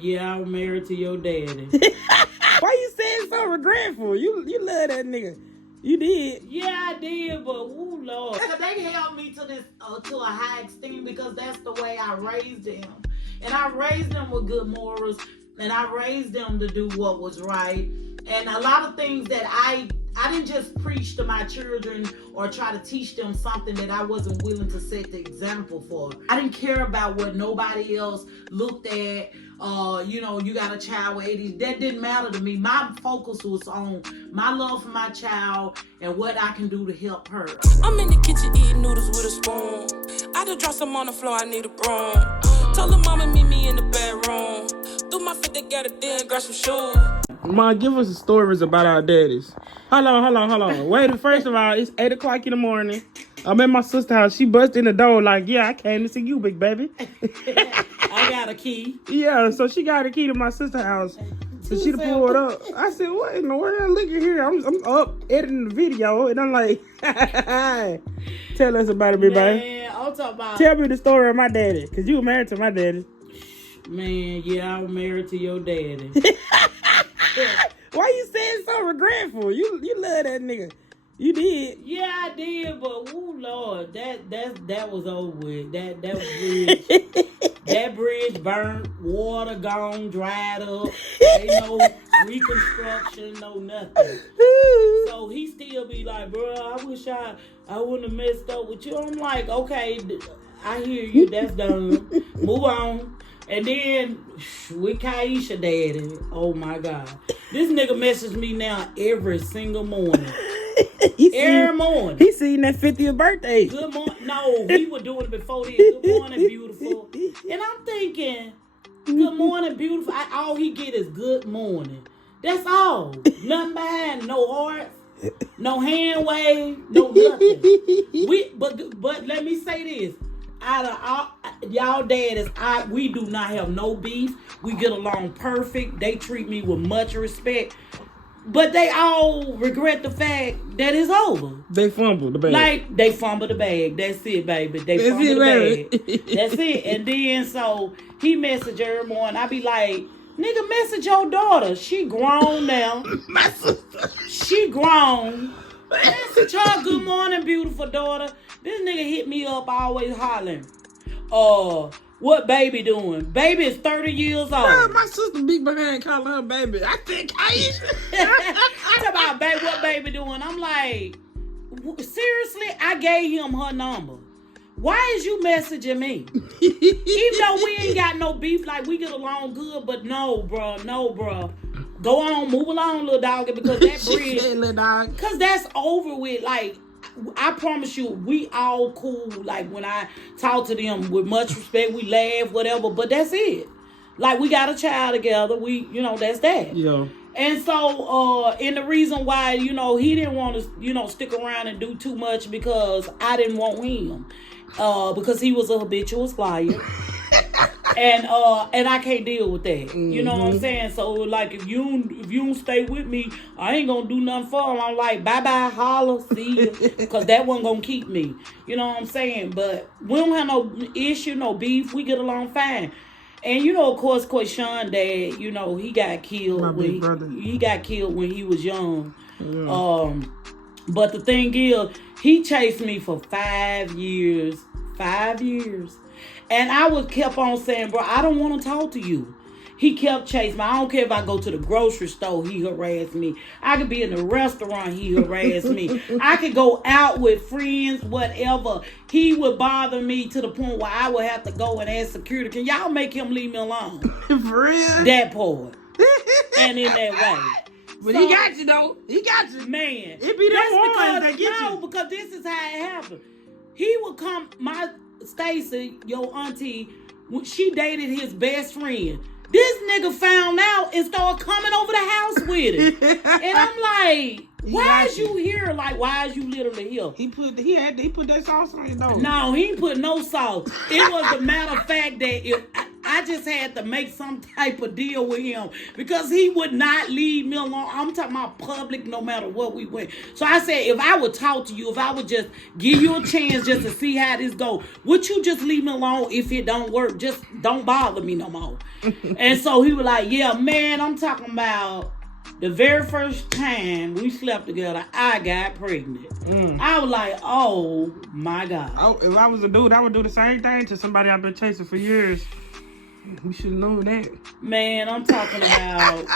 Yeah, I was married to your daddy. Why you saying so regretful? You love that nigga. You did. Yeah, I did, but ooh, Lord. They held me to this to a high extent because that's the way I raised them. And I raised them with good morals, and I raised them to do what was right. And a lot of things that I didn't just preach to my children or try to teach them something that I wasn't willing to set the example for. I didn't care about what nobody else looked at. You got a child with ADHD. That didn't matter to me. My focus was on my love for my child and what I can do to help her. I'm in the kitchen eating noodles with a spoon. I just dropped some on the floor, I need a broom. Told her mama meet me in the bedroom. Threw my feet together, then grab some shoes. Ma, give us the stories about our daddies. Hold on. Wait, first of all, it's 8 o'clock in the morning. I'm at my sister's house. She busted in the door like, yeah, I came to see you, big baby. I got a key. Yeah, so she got a key to my sister's house. So she pulled up. I said, what in the world? Look at here. I'm up editing the video. And I'm like, tell us about it, big baby. I'm talking about... Tell me the story of my daddy. Because you were married to my daddy. Man, yeah, I was married to your daddy. Why you saying so regretful? You love that nigga. You did. Yeah, I did, but ooh, Lord, that was over with. That bridge, that bridge burnt, water gone, dried up. Ain't no reconstruction, no nothing. So he still be like, bro, I wish I wouldn't have messed up with you. I'm like, okay, I hear you. That's done. Move on. And then with Kaisha daddy, oh my God, this nigga messages me now every single morning. Every morning. He seen that 50th birthday. Good morning. No, he was doing it before this. Good morning, beautiful. And I'm thinking, good morning, beautiful. All he get is good morning. That's all. Nothing behind. No hearts. No hand wave. No nothing. But let me say this. Out of all, y'all daddies, we do not have no beef. We get along perfect. They treat me with much respect. But they all regret the fact that it's over. They fumbled the bag. Like, they fumbled the bag. That's it, baby. They fumbled the bag. That's it. And then, so, he messaged every morning. I be like, nigga, message your daughter. She grown now. My sister. She grown. Message her, good morning, beautiful daughter. This nigga hit me up always hollering. What baby doing? Baby is 30 years old. Girl, my sister be behind calling her baby. I think Talk about baby, what baby doing? I'm like, seriously? I gave him her number. Why is you messaging me? Even though we ain't got no beef, like we get along good, but no, bro. Go on, move along, little dog, because that bridge, because that's over with. Like, I promise you, we all cool. Like, when I talk to them with much respect, we laugh, whatever, but that's it. Like, we got a child together. That's that. Yeah. And so, and the reason why, he didn't want to, stick around and do too much because I didn't want him. Because he was a habitual liar. And I can't deal with that. Mm-hmm. You know what I'm saying? So like if you don't stay with me, I ain't gonna do nothing for him. I'm like, bye, holla, see you. Cause that wasn't gonna keep me. You know what I'm saying? But we don't have no issue, no beef. We get along fine. And of course Sean dad, he got killed he got killed when he was young. Yeah. But the thing is, he chased me for 5 years. 5 years. And I kept on saying, bro, I don't want to talk to you. He kept chasing me. I don't care if I go to the grocery store, he harassed me. I could be in the restaurant, he harassed me. I could go out with friends, whatever. He would bother me to the point where I would have to go and ask security, can y'all make him leave me alone? For real? That part. And in that way. But he got you, though. He got you. Man. It be them ones that get you. No, because this is how it happened. He would come, Stacy, your auntie, she dated his best friend. This nigga found out and started coming over the house with it. And I'm like, why is you here? Like, why is you literally here? He put that sauce on his nose. No, he ain't put no sauce. It was a matter of fact that I just had to make some type of deal with him because he would not leave me alone. I'm talking about public no matter what we went. So I said, if I would talk to you, if I would just give you a chance just to see how this go, would you just leave me alone if it don't work? Just don't bother me no more. And so he was like, yeah, man, I'm talking about the very first time we slept together, I got pregnant. I was like, oh my God. If I was a dude, I would do the same thing to somebody I've been chasing for years. We should know that. Man, I'm talking about.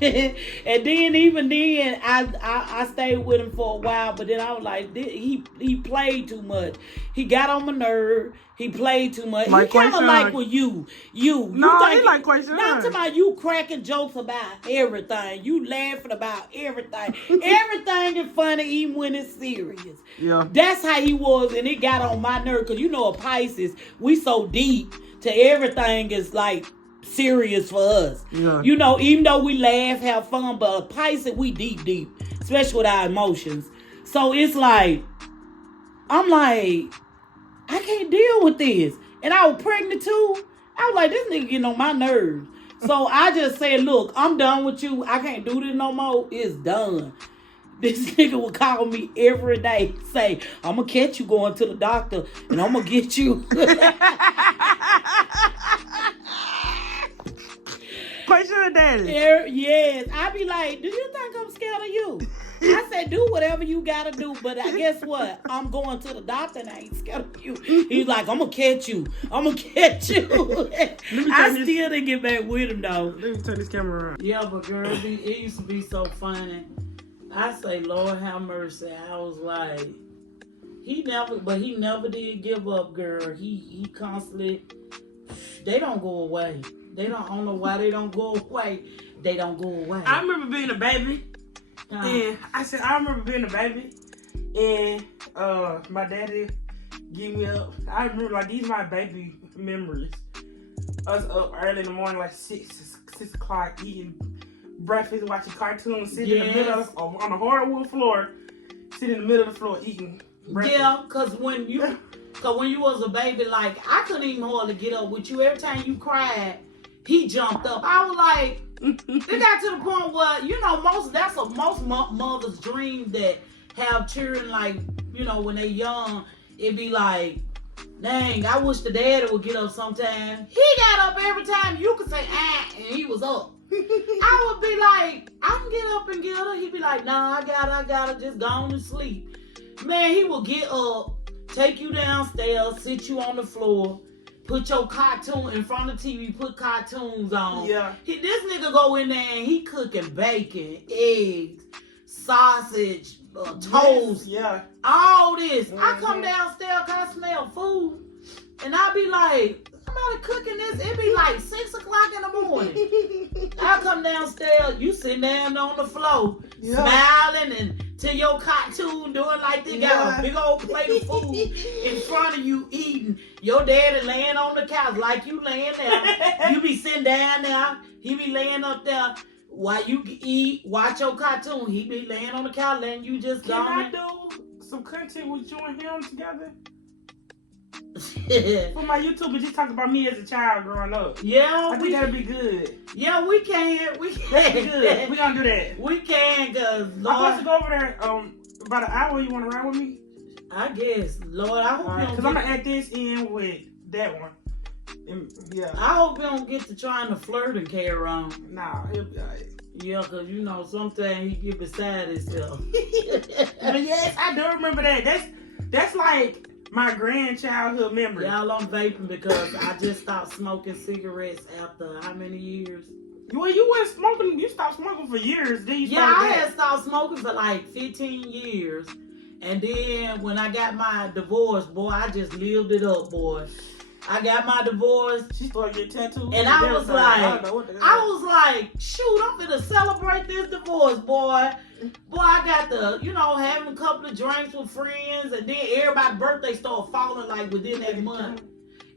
And then even then, I stayed with him for a while, but then I was like, he played too much. He got on my nerve. He played too much. Like he kind of Quayshawn. like with you. No, he like Quayshawn. Not to my you cracking jokes about everything. You laughing about everything. Everything is funny even when it's serious. Yeah. That's how he was, and it got on my nerve because a Pisces, we so deep to everything is like serious for us. Yeah. Even though we laugh, have fun, but a Pisces, we deep, especially with our emotions. So it's like, I'm like, I can't deal with this. And I was pregnant too. I was like, this nigga getting on my nerves. So I just said, look, I'm done with you. I can't do this no more. It's done. This nigga would call me every day, say, I'm going to catch you going to the doctor, and I'm going to get you. Quayshawn daddy. Yes. I be like, do you think I'm scared of you? I said, do whatever you got to do, but guess what? I'm going to the doctor, and I ain't scared of you. He's like, I'm going to catch you. I'm going to catch you. I still didn't get back with him, though. Let me turn this camera around. Yeah, but girl, it used to be so funny. I say, Lord have mercy. I was like, he never did give up, girl. He constantly, they don't go away. I don't know why they don't go away. They don't go away. I remember being a baby. And I remember being a baby. And my daddy gave me up. I remember, like, these are my baby memories. Us up early in the morning, like 6 o'clock, eating breakfast, watching cartoons, sitting in the middle on the hardwood floor, sitting in the middle of the floor eating breakfast. Yeah, cause when you was a baby, like, I couldn't even hardly get up with you. Every time you cried, he jumped up. I was like, it got to the point where, that's what most mothers dream, that have children, like, when they young, it be like, dang, I wish the daddy would get up sometime. He got up every time you could say, and he was up. I would be like, I can get up and get her. He'd be like, nah, I got her, just go on to sleep. Man, he will get up, take you downstairs, sit you on the floor, put your cartoon in front of the TV, put cartoons on. Yeah. This nigga go in there and he cooking bacon, eggs, sausage, toast. Yeah. All this. Mm-hmm. I come downstairs because I smell food. And I be like, somebody cooking this. It be like 6 o'clock in the morning. I come downstairs, you sitting down on the floor, smiling and to your cartoon doing like they got a big old plate of food in front of you eating. Your daddy laying on the couch like you laying there. You be sitting down there. He be laying up there while you eat, watch your cartoon. He be laying on the couch letting you just go. Can I do some content with you and him together? For my YouTube, but just talk about me as a child growing up. Yeah, I think that'd be good. Yeah, we can. We can. That'd be good. We gonna do that. We can, cause I'm supposed to go over there about an hour. You want to ride with me? I guess, Lord. I hope you don't. Cause I'm gonna add this in with that one. Yeah. I hope you don't get to trying to flirt and carry on. Nah, he'll be alright. Yeah, cause sometimes he get beside himself. But yes, I do remember that. That's like my grandchildhood memory. Y'all, I'm vaping because I just stopped smoking cigarettes after how many years? Well, you weren't smoking. You stopped smoking for years. Then you I had stopped smoking for like 15 years. And then when I got my divorce, boy, I just lived it up, boy. I got my divorce. She started getting tattoos. And I was like, shoot, I'm finna celebrate this divorce, boy. Boy, I got the, having a couple of drinks with friends, and then everybody's birthday started falling like within that month.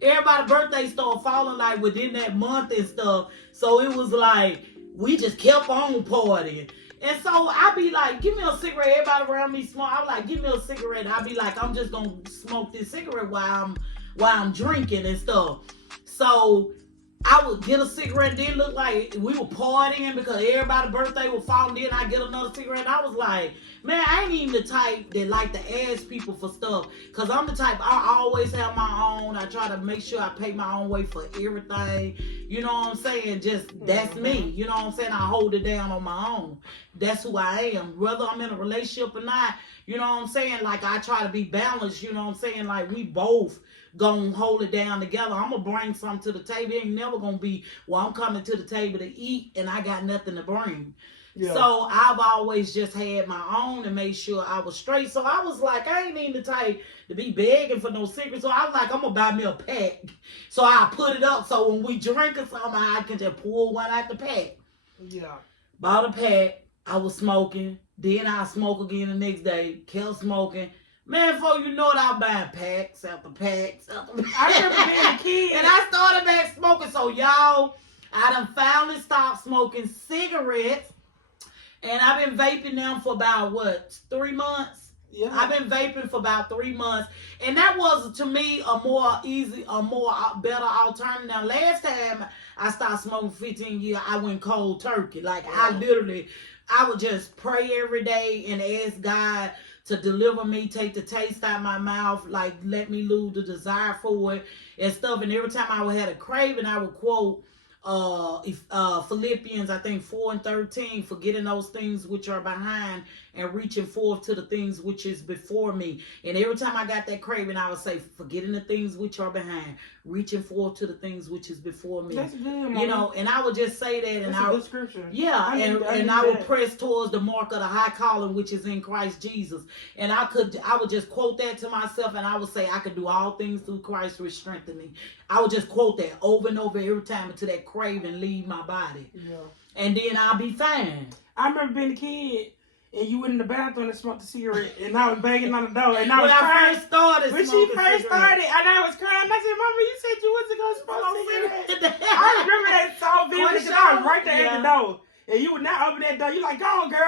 Everybody's birthday started falling like within that month and stuff. So it was like, we just kept on partying. And so I be like, give me a cigarette. Everybody around me smoke. I was like, give me a cigarette. I be like, I'm just gonna smoke this cigarette while I'm drinking and stuff. So I would get a cigarette, then look like we were partying because everybody's birthday was falling. Then I get another cigarette. And I was like, man, I ain't even the type that like to ask people for stuff. Because I'm the type, I always have my own. I try to make sure I pay my own way for everything. You know what I'm saying? Just, that's me. You know what I'm saying? I hold it down on my own. That's who I am. Whether I'm in a relationship or not, you know what I'm saying? Like, I try to be balanced. You know what I'm saying? Like, we both gonna hold it down together. I'm gonna bring something to the table. It ain't never gonna be, well, I'm coming to the table to eat and I got nothing to bring. Yeah. So I've always just had my own and made sure I was straight. So I was like, I ain't even the type to be begging for no cigarettes. So I was like, I'm gonna buy me a pack. So I put it up so when we drink or something, I can just pull one out the pack. Yeah. Bought a pack. I was smoking. Then I smoke again the next day. Kept smoking. Man, before you know it, I was buying packs after packs after packs. I remember being a kid. And I started back smoking. So, y'all, I done finally stopped smoking cigarettes. And I've been vaping them for about, 3 months? Yeah. I've been vaping for about 3 months. And that was, to me, a better alternative. Now, last time I started smoking 15 years, I went cold turkey. Like, I would just pray every day and ask God to deliver me, take the taste out of my mouth, like let me lose the desire for it and stuff. And every time I would have a craving, I would quote Philippians, I think 4:13, forgetting those things which are behind and reaching forth to the things which is before me. And every time I got that craving, I would say, forgetting the things which are behind, reaching forth to the things which is before me. That's good, Mama. You know, and I would just say that, and I would, scripture. Yeah, I would press towards the mark of the high calling which is in Christ Jesus. And I would just quote that to myself, and I would say, I could do all things through Christ which strengthen me. I would just quote that over and over every time until that craving leave my body. Yeah. And then I'll be fine. I remember being a kid, and you went in the bathroom and smoked a cigarette, and I was banging on the door, and I was crying. When she first started, and I was crying, I said, Mama, you said you wasn't going to smoke cigarettes. I remember that so vividly because I was right there at the door, and you would not open that door. You like, go on, girl.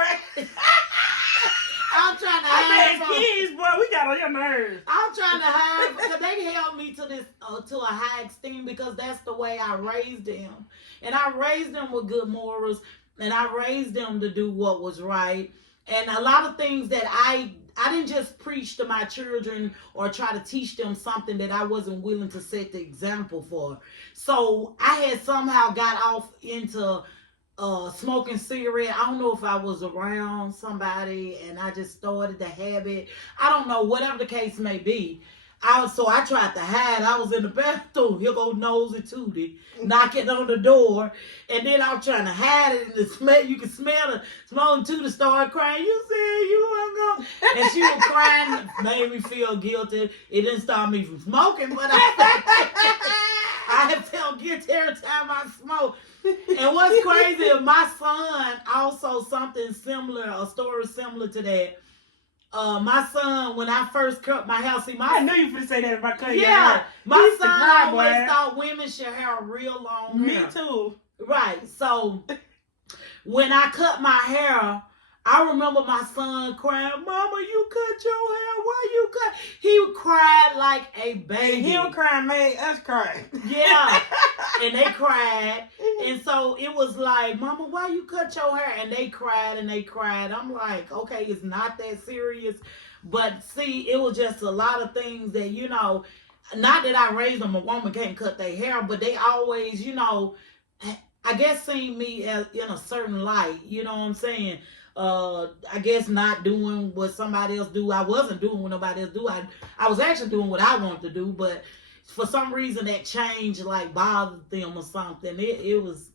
I'm trying to hide. Kids, boy, we got on your nerves. I'm trying to hide because they held me to this to a high esteem because that's the way I raised them, and I raised them with good morals, and I raised them to do what was right. And a lot of things that I didn't just preach to my children or try to teach them something that I wasn't willing to set the example for. So I had somehow got off into smoking cigarette. I don't know if I was around somebody and I just started the habit. I don't know, whatever the case may be. So I tried to hide. I was in the bathroom. Here go Nosy Tootie knocking on the door. And then I was trying to hide it. And the smell, you can smell the smoking Tootie started crying. You said you weren't going. And she was crying. Made me feel guilty. It didn't stop me from smoking, but I had felt guilty every time I smoked. And what's crazy is my son also something similar, a story similar to that. My son, when I first cut my hair, I knew you would say that about cutting your hair. My son always thought women should have real long hair. Me too. Right. So when I cut my hair, I remember my son crying, Mama, you cut your hair. Why you cut? He cried like a baby. Him crying made us cry. Yeah. And they cried. And so it was like, Mama, why you cut your hair? And they cried and they cried. I'm like, okay, it's not that serious. But see, it was just a lot of things that, you know, not that I raised them, a woman can't cut their hair, but they always, you know, I guess seen me as in a certain light. You know what I'm saying? I guess not doing what somebody else do. I wasn't doing what nobody else do. I was actually doing what I wanted to do, but for some reason that change like bothered them or something. It was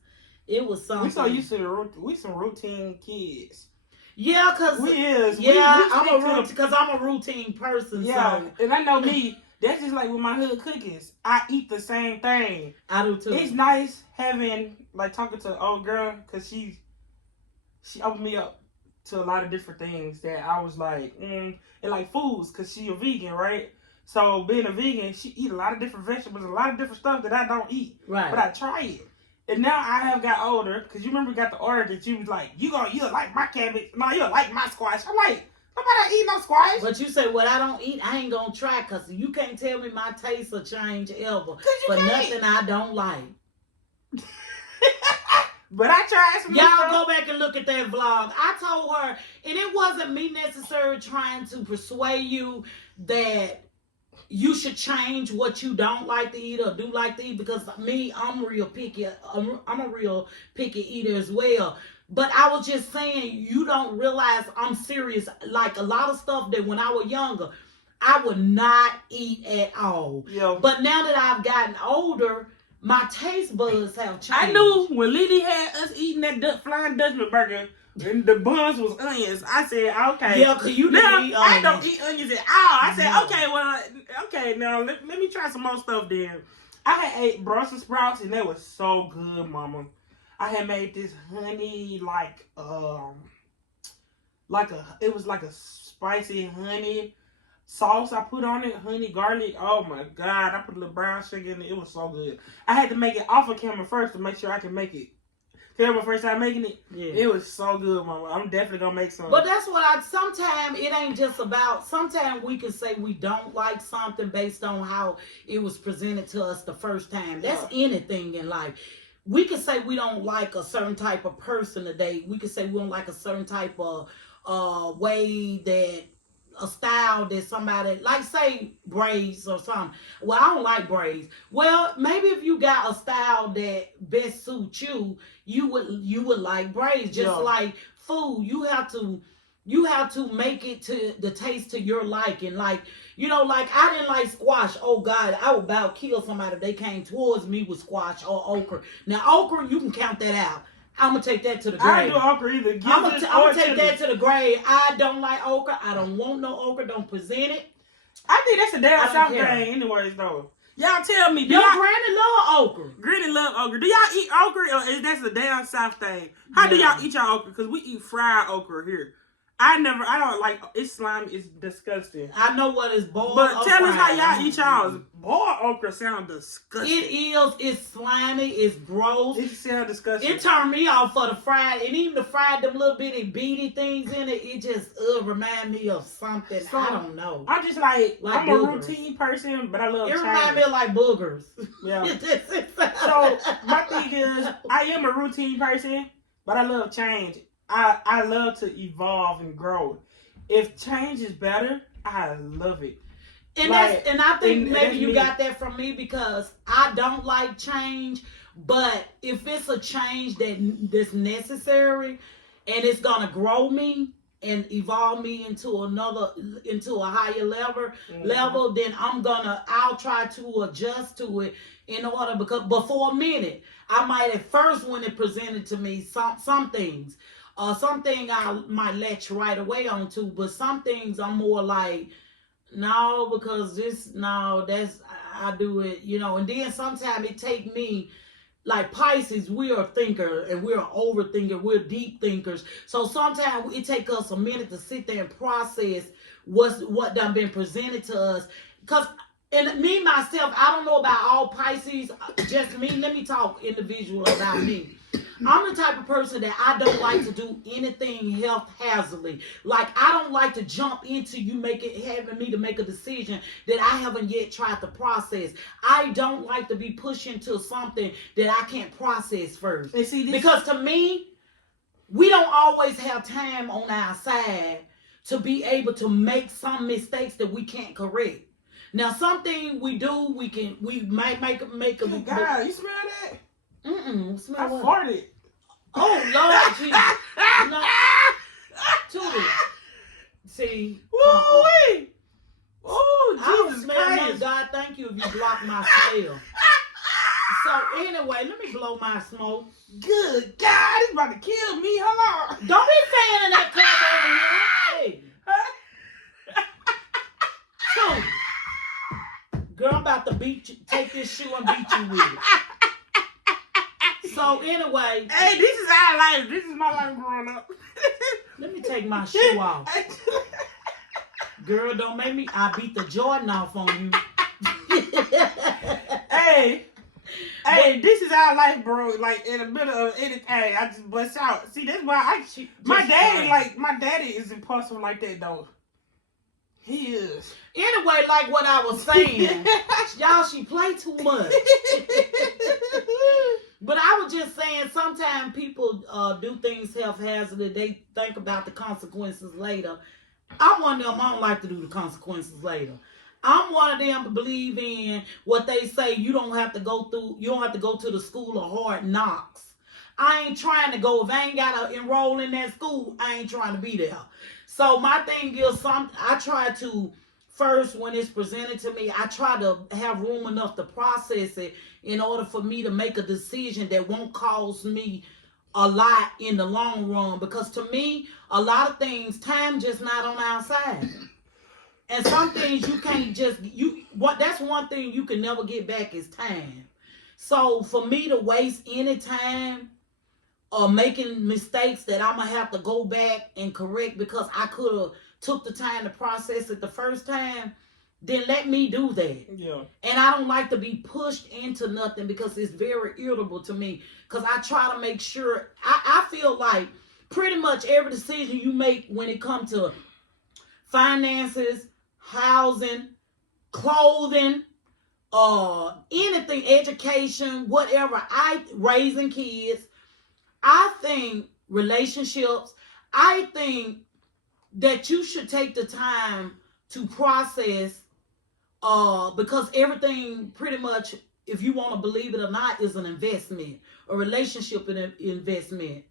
something. We so used to we some routine kids. Yeah, cause I'm a routine person. Yeah, so. And I know me. That's just like with my hood cookies. I eat the same thing. I do too. It's nice having like talking to an old girl because she opened me up to a lot of different things that I was like, and like foods, because she a vegan, right? So being a vegan, she eat a lot of different vegetables, a lot of different stuff that I don't eat. Right. But I try it. And now I have got older, because you remember we got the order that you was like, you'll like my cabbage. No, you'll like my squash. I'm like, nobody eat no squash. But you say what I don't eat, I ain't gonna try, because you can't tell me my taste will change ever. For nothing I don't like. But I tried some. Y'all go back and look at that vlog. I told her, and it wasn't me necessarily trying to persuade you that you should change what you don't like to eat or do like to eat, because me, I'm real picky. I'm a real picky eater as well. But I was just saying, you don't realize I'm serious. Like a lot of stuff that when I was younger, I would not eat at all. Yeah. But now that I've gotten older, my taste buds have changed. I knew when Lily had us eating that Flying Dutchman burger, and the buns was onions. I said, okay. Yeah, because you didn't eat onions. I don't eat onions at all. I said, okay, now let me try some more stuff then. I had ate Brussels sprouts, and they was so good, Mama. I had made this honey, it was like a spicy honey sauce I put on it, honey, garlic. Oh my God, I put a little brown sugar in it. It was so good. I had to make it off of camera first to make sure I can make it. That was my first time making it. Yeah. It was so good, Mama. I'm definitely gonna make some. But that's what sometimes it ain't just about, sometimes we can say we don't like something based on how it was presented to us the first time. That's anything in life. We could say we don't like a certain type of person today. We could say we don't like a certain type of way that, a style that somebody, like say braids or something. Well, I don't like braids. Well, maybe if you got a style that best suits you, you would like braids. Just like food, you have to make it to the taste to your liking. Like, like I didn't like squash. Oh God, I would about kill somebody if they came towards me with squash or okra. Now okra, you can count that out. I'm going to take that to the grave. I don't do okra either. I'm going to take that to the grave. I don't like okra. I don't want no okra. Don't present it. I think that's a damn South thing anyways, though. Y'all tell me. Your granny love okra. Granny love okra. Do y'all eat okra or is that a damn South thing? How do y'all eat y'all okra? Because we eat fried okra here. I don't like, it's slimy, it's disgusting. I know what is boiled. But tell us how y'all eat y'all's. Boiled okra sound disgusting. It is, it's slimy, it's gross. It sounds disgusting. It turned me off for the fried, and even the fried, them little bitty beady things in it, it just remind me of something, so, I don't know. I'm just like I'm boogers. A routine person, but I love change. It reminds me of like boogers. Yeah. So my thing is, I am a routine person, but I love change. I love to evolve and grow. If change is better, I love it. And I think maybe you got that from me because I don't like change, but if it's a change that's necessary and it's gonna grow me and evolve me into a higher level, then I'll try to adjust to it in order, but for a minute, I might at first when it presented to me some things. Something I might latch right away onto, but some things I'm more like, no, because I do it, and then sometimes it take me, like Pisces, we are thinkers and we're overthinkers, we're deep thinkers. So sometimes it take us a minute to sit there and process what done been presented to us. And me, myself, I don't know about all Pisces, just me, let me talk individual about me. I'm the type of person that I don't like to do anything health hazardly. Like, I don't like to jump into having me to make a decision that I haven't yet tried to process. I don't like to be pushed into something that I can't process first. And see, because to me, we don't always have time on our side to be able to make some mistakes that we can't correct. Now, something we do, we might make a. Good God, you smell that? Smell I what? farted. Oh, Lord Jesus. No. Tootie. See. Woo-wee. Oh, Jesus I don't smell Christ. nothing. God, thank you if you block my smell. So, anyway, let me blow my smoke. Good God, it's about to kill me. Hold on. Don't be fanning that cup over here. Hey. Tootie. Girl, I'm about to take this shoe and beat you with it. So anyway, hey, this is our life. This is my life growing up. Let me take my shoe off. Girl, don't make me. I beat the Jordan off on you. Hey, this is our life, bro. Like in the middle of anything, I just bust out. See, that's why my daddy is impulsive like that though. He is. Anyway, like what I was saying, y'all, she play too much. But I was just saying, sometimes people do things haphazardly. They think about the consequences later. I'm one of them. I don't like to do the consequences later. I'm one of them to believe in what they say. You don't have to go to the school of hard knocks. I ain't trying to go. If I ain't got to enroll in that school, I ain't trying to be there. So my thing is, I try to, first, when it's presented to me, I try to have room enough to process it in order for me to make a decision that won't cause me a lot in the long run. Because to me, a lot of things, time just not on our side. And some things you can't just, that's one thing you can never get back is time. So for me to waste any time or making mistakes that I'm going to have to go back and correct because I could have took the time to process it the first time, then let me do that. Yeah. And I don't like to be pushed into nothing because it's very irritable to me. Because I try to make sure, I feel like pretty much every decision you make when it comes to finances, housing, clothing, anything, education, whatever, raising kids, I think relationships, I think that you should take the time to process, because everything pretty much, if you want to believe it or not, is an investment. A relationship an investment.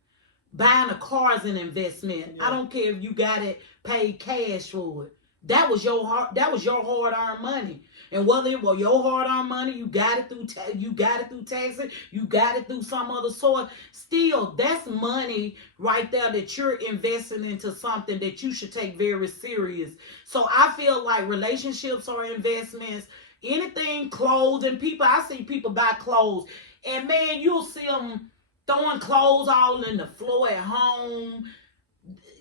Buying a car is an investment. Yeah. I don't care if you got it paid cash for it. That was your hard-earned money. And whether it was your hard-earned money, you got it through taxes, you got it through some other source. Still, that's money right there that you're investing into something that you should take very serious. So I feel like relationships are investments. Anything, clothes, and people. I see people buy clothes, and man, you'll see them throwing clothes all in the floor at home,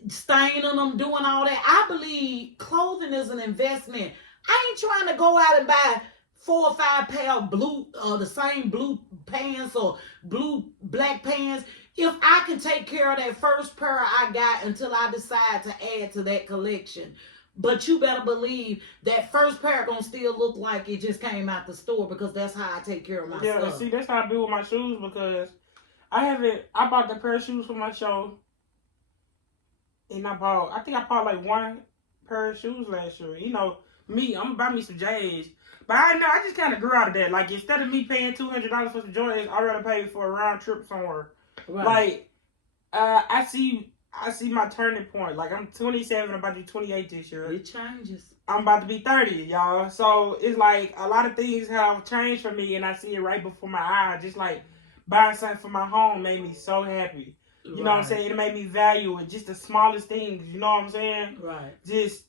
staining them, doing all that. I believe clothing is an investment. I ain't trying to go out and buy 4 or 5 pair of the same blue pants or black pants. If I can take care of that first pair I got until I decide to add to that collection. But you better believe that first pair gonna still look like it just came out the store, because that's how I take care of my stuff. Yeah, see, that's how I do with my shoes, because I bought the pair of shoes for my show. And I think I bought like 1 pair of shoes last year. You know, me, I'm gonna buy me some J's. But I just kind of grew out of that. Like, instead of me paying $200 for some J's, I'd rather pay for a round trip somewhere. Right. Like, I see my turning point. Like, I'm 27, I'm about to be 28 this year. It changes. I'm about to be 30, y'all. So, it's like, a lot of things have changed for me, and I see it right before my eyes. Just like, buying something for my home made me so happy. You know what I'm saying? It made me value it. Just the smallest things, you know what I'm saying? Right. Just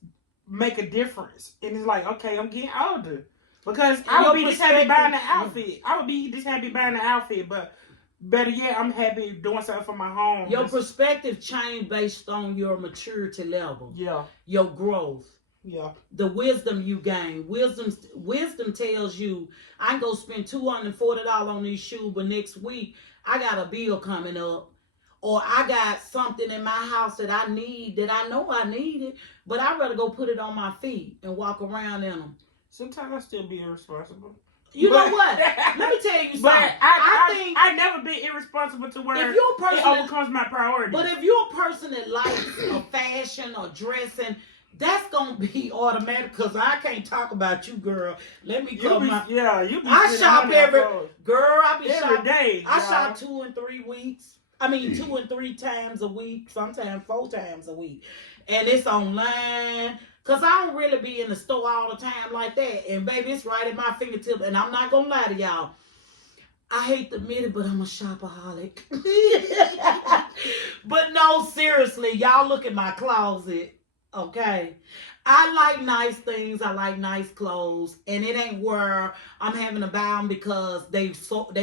make a difference. And it's like, okay, I'm getting older. Because I would be just happy buying the outfit. I would be just happy buying the outfit. But better yet, I'm happy doing something for my home. Your perspective changed based on your maturity level. Yeah. Your growth. Yeah. The wisdom you gain. Wisdom tells you, I can go spend $240 on these shoes, but next week, I got a bill coming up. Or I got something in my house that I need, that I know I need it, but I'd rather go put it on my feet and walk around in them. Sometimes I still be irresponsible. You know what? Let me tell you something. But I think I've never been irresponsible to where it overcomes my priorities. But if you're a person that likes a fashion or dressing, that's gonna be automatic, because I can't talk about you, girl. Let me come my... Yeah, you be I shop every every day. I shop 2 and 3 weeks. I mean, 2 and 3 times a week, sometimes 4 times a week. And it's online, because I don't really be in the store all the time like that. And baby, it's right at my fingertip. And I'm not going to lie to y'all. I hate to admit it, but I'm a shopaholic. But no, seriously, y'all look at my closet, okay? I like nice things. I like nice clothes. And it ain't where I'm having to buy them because they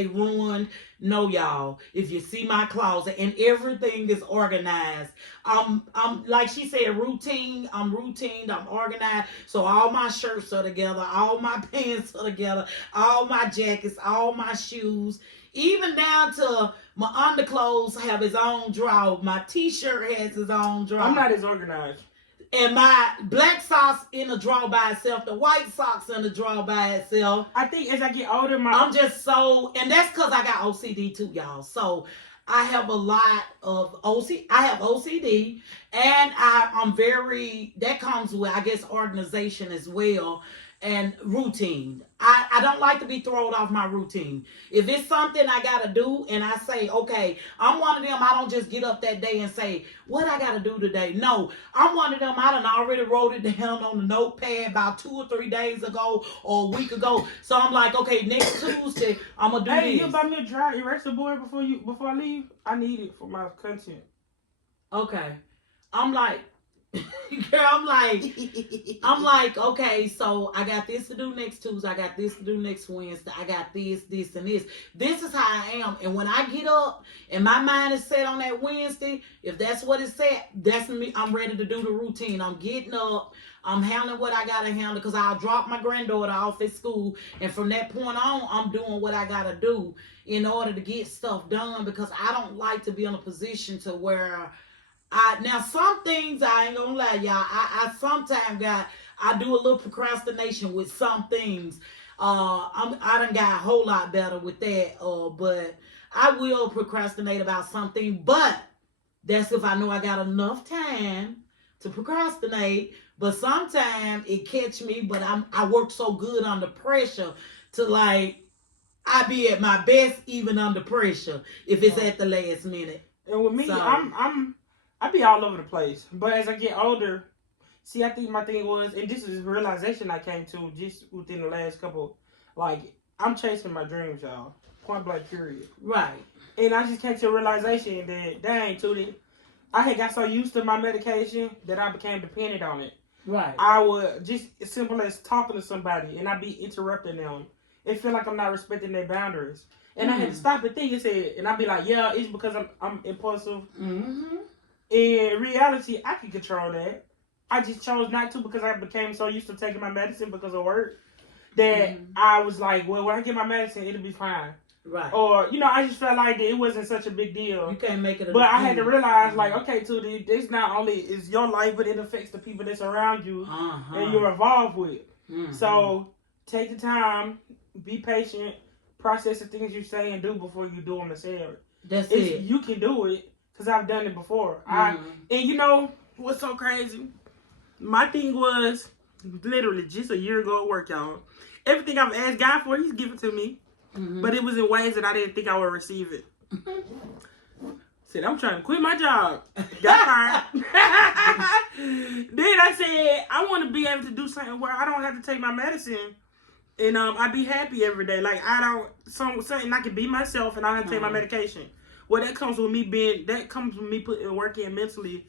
ruined. No, y'all. If you see my closet, and everything is organized. I'm like she said, routine. I'm routine. I'm organized. So all my shirts are together. All my pants are together. All my jackets. All my shoes. Even down to my underclothes have its own drawer. My t-shirt has its own drawer. I'm not as organized. And my black socks in the drawer by itself, the white socks in the drawer by itself. I think as I get older, I'm just so, and that's because I got OCD too, y'all. So I have a lot of I have OCD, and I'm very, that comes with, I guess, organization as well, and routine. I don't like to be thrown off my routine. If it's something I got to do and I say, okay, I'm one of them, I don't just get up that day and say, what I got to do today? No, I'm one of them, I done already wrote it down on the notepad about 2 or 3 days ago or a week ago. So I'm like, okay, next Tuesday, I'm going to do this. Hey, you buy me a dry eraser board before I leave? I need it for my content. Okay. I'm like, girl, I'm like, okay, so I got this to do next Tuesday. I got this to do next Wednesday. I got this, and this. This is how I am. And when I get up and my mind is set on that Wednesday, if that's what it's set, that's me. I'm ready to do the routine. I'm getting up. I'm handling what I got to handle because I'll drop my granddaughter off at school. And from that point on, I'm doing what I got to do in order to get stuff done because I don't like to be in a position to where now some things I ain't gonna lie, y'all. I sometimes I do a little procrastination with some things. I done got a whole lot better with that. But I will procrastinate about something. But that's if I know I got enough time to procrastinate. But sometimes it catch me. But I work so good under pressure to like I be at my best even under pressure if it's at the last minute. And with me, so, I be all over the place. But as I get older, see, I think my thing was, and this is realization I came to just within the last couple, like, I'm chasing my dreams, y'all. Point blank, period. Right. And I just came to a realization that, dang, Tootie, I had got so used to my medication that I became dependent on it. Right. I would, just as simple as talking to somebody, and I'd be interrupting them. It feel like I'm not respecting their boundaries. And I had to stop and think and say, and I'd be like, yeah, it's because I'm impulsive. Mm-hmm. In reality, I can control that. I just chose not to because I became so used to taking my medicine because of work that I was like, well, when I get my medicine, it'll be fine. Right. Or, I just felt like that it wasn't such a big deal. You can't make it But I had to realize, like, okay, Tootie, this not only is your life, but it affects the people that's around you and you're involved with. So take the time, be patient, process the things you say and do before you do them and say it. That's it. You can do it. Because I've done it before. And you know what's so crazy? My thing was literally just a year ago at work, y'all. Everything I've asked God for, He's given to me. But it was in ways that I didn't think I would receive it. Said, I'm trying to quit my job. Got fired. Then I said, I want to be able to do something where I don't have to take my medicine. And I be happy every day. Like, I don't, something I can be myself and I don't have to take my medication. Well, that comes with me putting work in mentally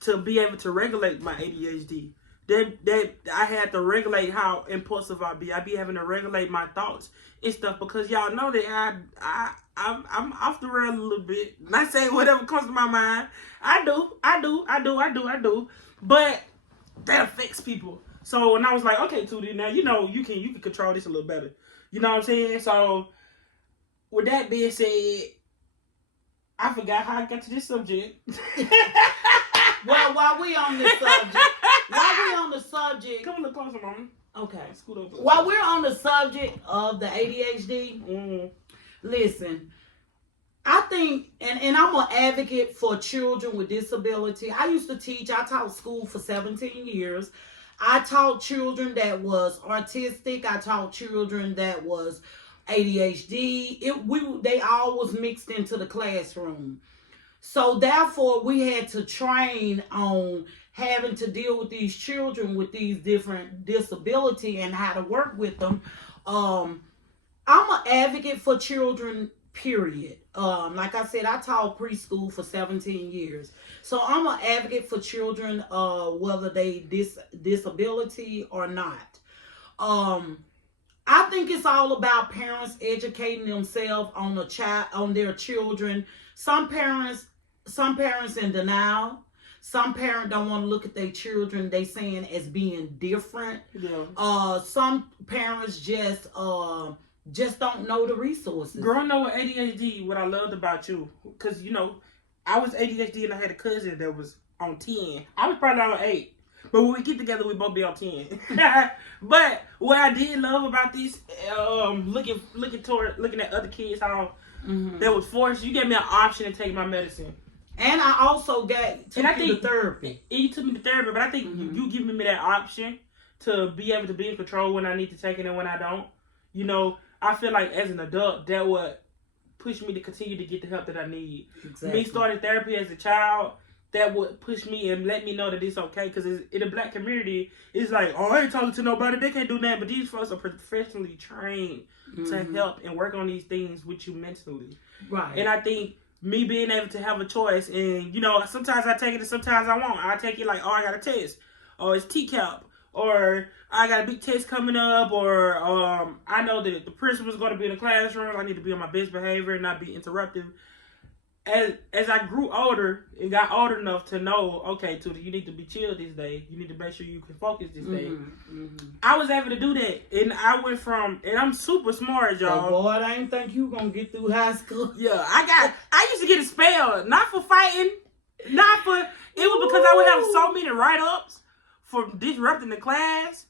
to be able to regulate my ADHD. That I had to regulate how impulsive I be. I be having to regulate my thoughts and stuff because y'all know that I'm off the rail a little bit. Not saying whatever comes to my mind. I do. But that affects people. So when I was like, okay, Tootie, now you can control this a little better. You know what I'm saying? So with that being said, I forgot how I got to this subject. Well, while we on this subject, come a little closer, Mama. Okay. Scoot over. While we're on the subject of the ADHD, listen, I think, and I'm an advocate for children with disability. I used to teach. I taught school for 17 years. I taught children that was autistic. I taught children that was ADHD. They all was mixed into the classroom. So therefore, we had to train on having to deal with these children with these different disability and how to work with them. I'm an advocate for children, period. Like I said, I taught preschool for 17 years. So I'm an advocate for children, whether they disability or not. I think it's all about parents educating themselves on their children. Some parents in denial. Some parents don't want to look at their children, they saying as being different. Yeah. Some parents just don't know the resources. Growing up with ADHD, what I loved about you, because I was ADHD and I had a cousin that was on 10. I was probably on 8. But when we get together, we both be on 10. But what I did love about this, looking at other kids, how that was forced. You gave me an option to take my medicine. And I also took you to therapy. You took me to therapy, but I think you giving me that option to be able to be in control when I need to take it and when I don't. You know, I feel like as an adult, that would push me to continue to get the help that I need. Exactly. Me starting therapy as a child, that would push me and let me know that it's okay. Because in the black community, it's like, oh, I ain't talking to nobody. They can't do that. But these folks are professionally trained to help and work on these things with you mentally. Right. And I think me being able to have a choice, and, you know, sometimes I take it and sometimes I won't. I take it like, oh, I got a test. Or it's TCAP. Or I got a big test coming up, or I know that the principal's going to be in the classroom. I need to be on my best behavior and not be interruptive. As I grew older and got old enough to know, okay, Tootie, you need to be chill this day. You need to make sure you can focus this day. I was able to do that. And I went from, and I'm super smart, y'all. Oh, boy, I didn't think you were going to get through high school. Yeah, I used to get expelled. Not for fighting. It was because I would have so many write-ups for disrupting the class.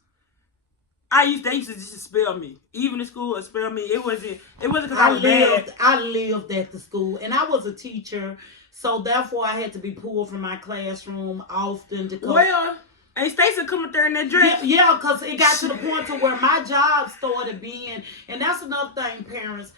They used to just expel me. Even in school, expel me. It wasn't because I was bad. I lived at the school, and I was a teacher, so therefore I had to be pulled from my classroom often to come. Well, ain't Stacey coming there in that dress? Yeah, because it got to the point to where my job started being, and that's another thing, parents.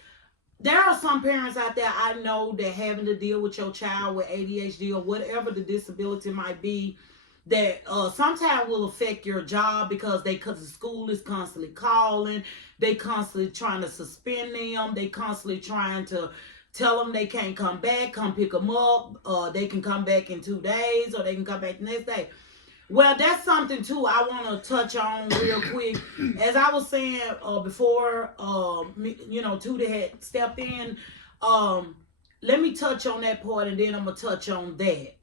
There are some parents out there I know that having to deal with your child with ADHD or whatever the disability might be, that sometimes will affect your job because the school is constantly calling, they constantly trying to suspend them, they constantly trying to tell them they can't come back, come pick them up, they can come back in 2 days or they can come back the next day. Well, that's something too I want to touch on real quick. As I was saying before, Tootie had stepped in, let me touch on that part and then I'm going to touch on that.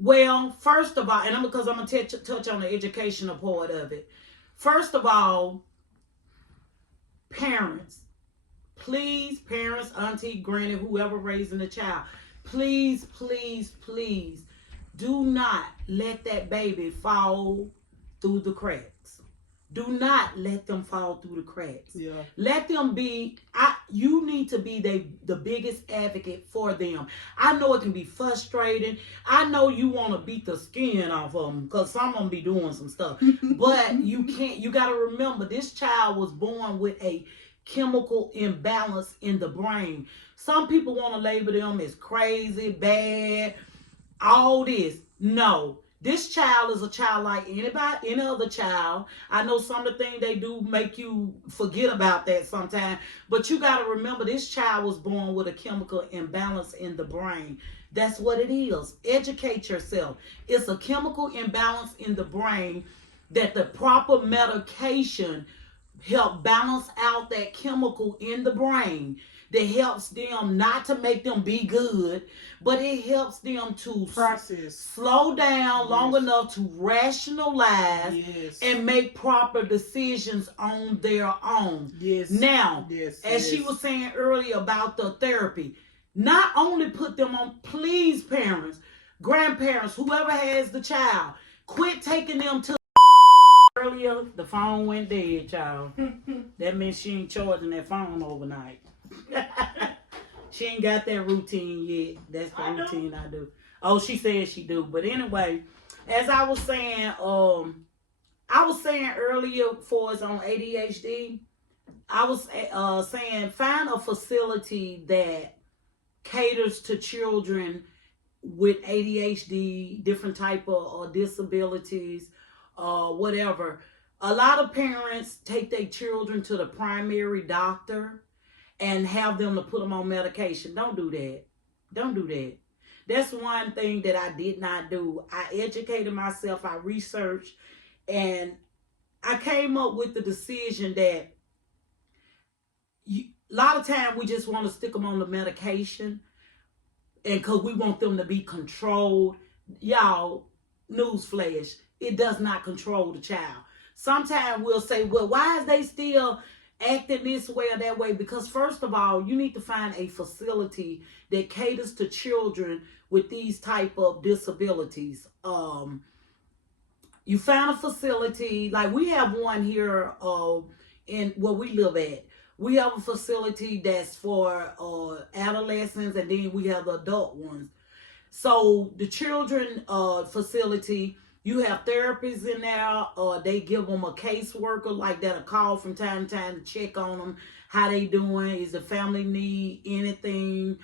Well, first of all, and because I'm going to touch on the educational part of it. First of all, parents, please, parents, auntie, granny, whoever raising the child, please, please, please, do not let that baby fall through the cracks. Do not let them fall through the cracks. Yeah. Let them be, you need to be the biggest advocate for them. I know it can be frustrating. I know you want to beat the skin off of them because some of them be doing some stuff. But you got to remember, this child was born with a chemical imbalance in the brain. Some people want to label them as crazy, bad, all this. No. This child is a child like any other child. I know some of the things they do make you forget about that sometimes. But you got to remember, this child was born with a chemical imbalance in the brain. That's what it is. Educate yourself. It's a chemical imbalance in the brain that the proper medication help balance out that chemical in the brain that helps them not to make them be good, but it helps them to process, slow down long enough to rationalize and make proper decisions on their own. Now, as she was saying earlier about the therapy, not only put them on, please, parents, grandparents, whoever has the child, quit taking them to earlier, the phone went dead, child. That means she ain't charging that phone overnight. She ain't got that routine yet. That's the routine I do. Oh, she said she do. But anyway, as I was saying earlier for us on ADHD, I was saying find a facility that caters to children with ADHD, different type of disabilities, whatever. A lot of parents take their children to the primary doctor and have them to put them on medication. Don't do that. Don't do that. That's one thing that I did not do. I educated myself. I researched. And I came up with the decision that a lot of times we just want to stick them on the medication. And because we want them to be controlled. Y'all, newsflash, it does not control the child. Sometimes we'll say, well, why is they still acting this way or that way? Because first of all, you need to find a facility that caters to children with these type of disabilities. You found a facility, like we have one here in where we live at. We have a facility that's for adolescents, and then we have the adult ones. So the children facility, you have therapists in there. They give them a caseworker like that'll call from time to time to check on them, how they doing, is the family need anything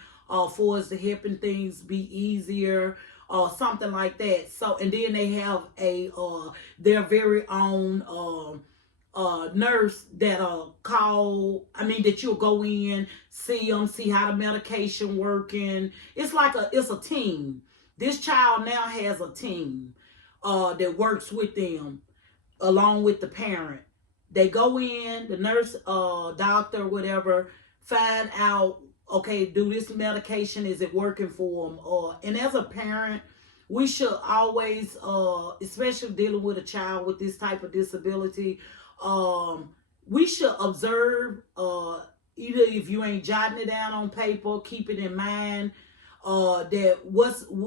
for us to helping things be easier or something like that. So, and then they have their very own nurse that'll that you'll go in, see them, see how the medication working. It's a team. This child now has a team that works with them along with the parent. They go in, the nurse, doctor, whatever, find out, okay, do this medication, is it working for them? And as a parent, we should always, especially dealing with a child with this type of disability, we should observe, either if you ain't jotting it down on paper, keep it in mind, that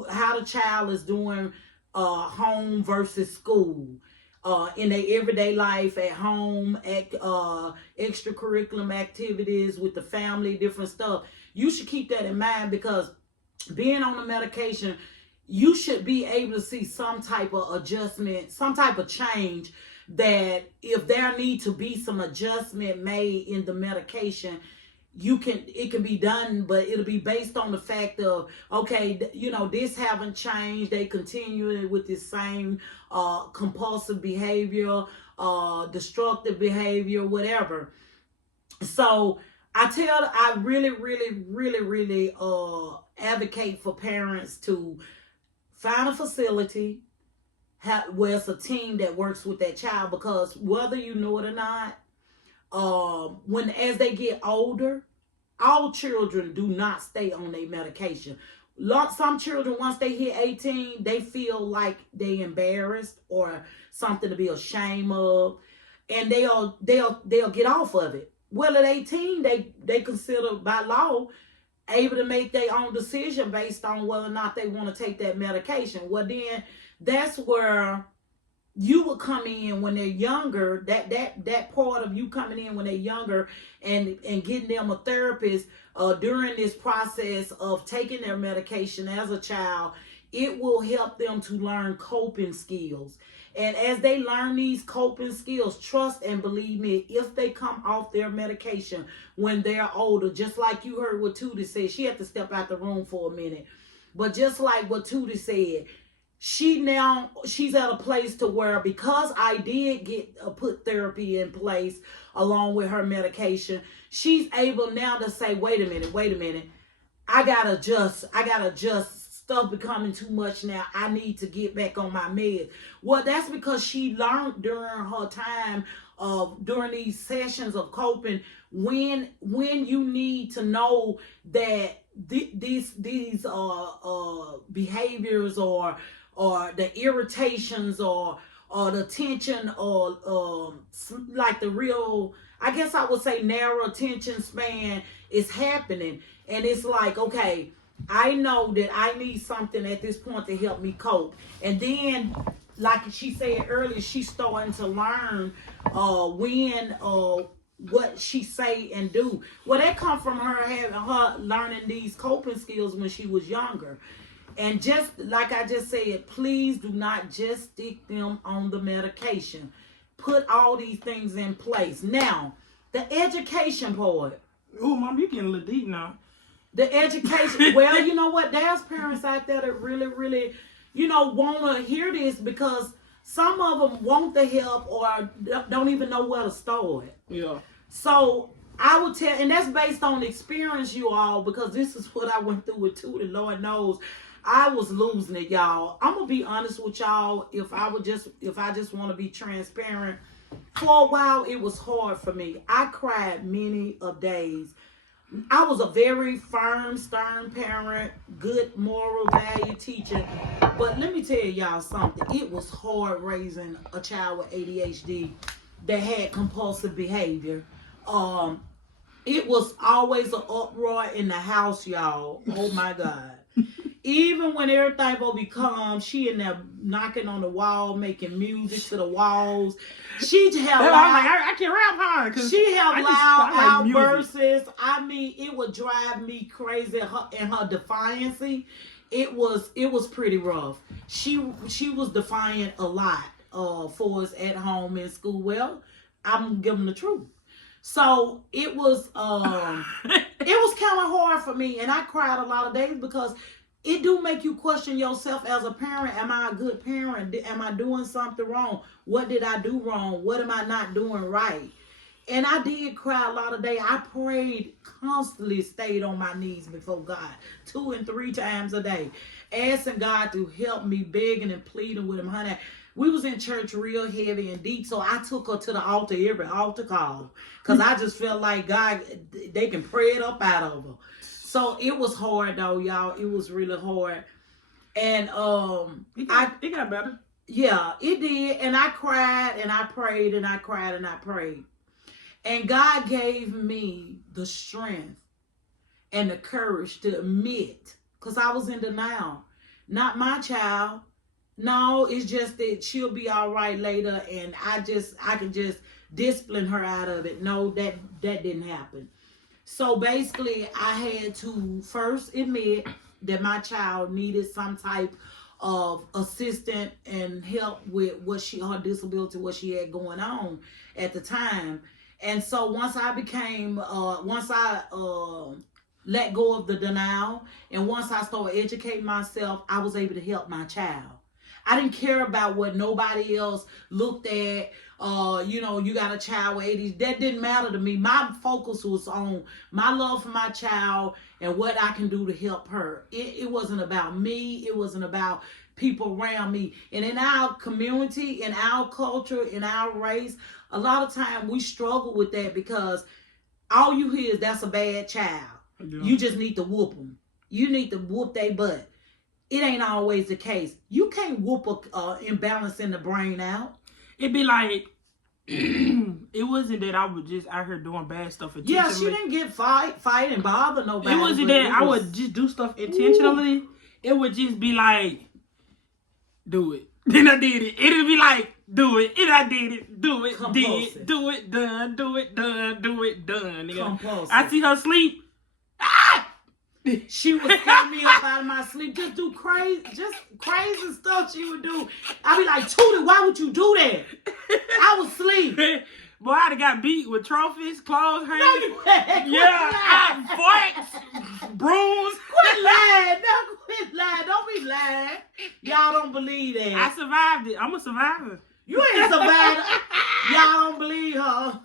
how the child is doing home versus school, in their everyday life at home, at extracurricular activities with the family, different stuff. You should keep that in mind, because being on the medication, you should be able to see some type of adjustment, some type of change, that if there need to be some adjustment made in the medication, it can be done, but it'll be based on the fact of, okay, this haven't changed. They continue with this same compulsive behavior, destructive behavior, whatever. So I really, really, really, really advocate for parents to find a facility where it's a team that works with that child, because whether you know it or not, as they get older, all children do not stay on their medication. Some children, once they hit 18, they feel like they embarrassed or something to be ashamed of, and they'll get off of it. Well, at 18, they consider by law able to make their own decision based on whether or not they want to take that medication. Well, then that's where you will come in when they're younger, that part of you coming in when they're younger and getting them a therapist during this process of taking their medication as a child, it will help them to learn coping skills. And as they learn these coping skills, trust and believe me, if they come off their medication when they're older, just like you heard what Tootie said, she had to step out the room for a minute. But just like what Tootie said, she's at a place to where, because I did get put therapy in place along with her medication, she's able now to say, wait a minute, I gotta adjust, stuff becoming too much now, I need to get back on my meds. Well, that's because she learned during her time during these sessions of coping when you need to know that these behaviors or the irritations or the tension or like the real, I guess I would say, narrow attention span is happening. And it's like, okay, I know that I need something at this point to help me cope. And then, like she said earlier, she's starting to learn what she say and do. Well, that come from her learning these coping skills when she was younger. And just like I just said, please do not just stick them on the medication. Put all these things in place. Now, the education part. Oh, Mom, you getting a little deep now. The education. Well, you know what? There's parents out there that really, really, want to hear this, because some of them want the help or don't even know where to start. Yeah. So I would tell, and that's based on experience, you all, because this is what I went through with Tootie. Lord knows, I was losing it, y'all. I'm gonna be honest with y'all. If I just want to be transparent, for a while it was hard for me. I cried many of days. I was a very firm, stern parent, good moral value teacher. But let me tell y'all something. It was hard raising a child with ADHD that had compulsive behavior. It was always an uproar in the house, y'all. Oh my God. Even when everything will be calm, she in there knocking on the wall, making music to the walls. She have loud, I can't rap hard. She have loud outbursts. I mean, it would drive me crazy. In her defiancy, it was pretty rough. She was defiant a lot for us at home in school. Well, I'm giving the truth. So it was kind of hard for me, and I cried a lot of days because it do make you question yourself as a parent. Am I a good parent? Am I doing something wrong? What did I do wrong? What am I not doing right? And I did cry a lot of days. I prayed constantly, stayed on my knees before God 2 and 3 times a day, asking God to help me, begging and pleading with him. Honey, we was in church real heavy and deep, so I took her to the altar every altar call because I just felt like God, they can pray it up out of her. So it was hard though, y'all. It was really hard. And it got better. Yeah, it did. And I cried and I prayed and I cried and I prayed. And God gave me the strength and the courage to admit, because I was in denial. Not my child. No, it's just that she'll be all right later and I can just discipline her out of it. No, that didn't happen. So basically, I had to first admit that my child needed some type of assistance and help with her disability, what she had going on at the time. And so once I let go of the denial, and once I started educating myself, I was able to help my child. I didn't care about what nobody else looked at. You got a child with ADHD. That didn't matter to me. My focus was on my love for my child and what I can do to help her. It wasn't about me. It wasn't about people around me. And in our community, in our culture, in our race, a lot of time we struggle with that because all you hear is that's a bad child. Yeah. You just need to whoop them. You need to whoop their butt. It ain't always the case. You can't whoop a imbalance in the brain out. It'd be like, it wasn't that I was just out here doing bad stuff intentionally. Yeah, she didn't get fight and bother nobody. It wasn't that I would just do stuff intentionally. Ooh. It would just be like, do it. Then I did it. It'd be like, do it. And I did it. Do it. Compulsive. Did. Do it. Done. Do it. Done. Do it. Done. Compulsive. I see her sleep. Ah! She would get me up out of my sleep. Just do crazy stuff she would do. I'd be like, Tootie, why would you do that? I was asleep. Boy, I'd have got beat with trophies, clothes, hair. No, you had. Forks, brooms. Quit lying. No, quit lying. Don't be lying. Y'all don't believe that. I survived it. I'm a survivor. You ain't survived. Y'all don't believe her.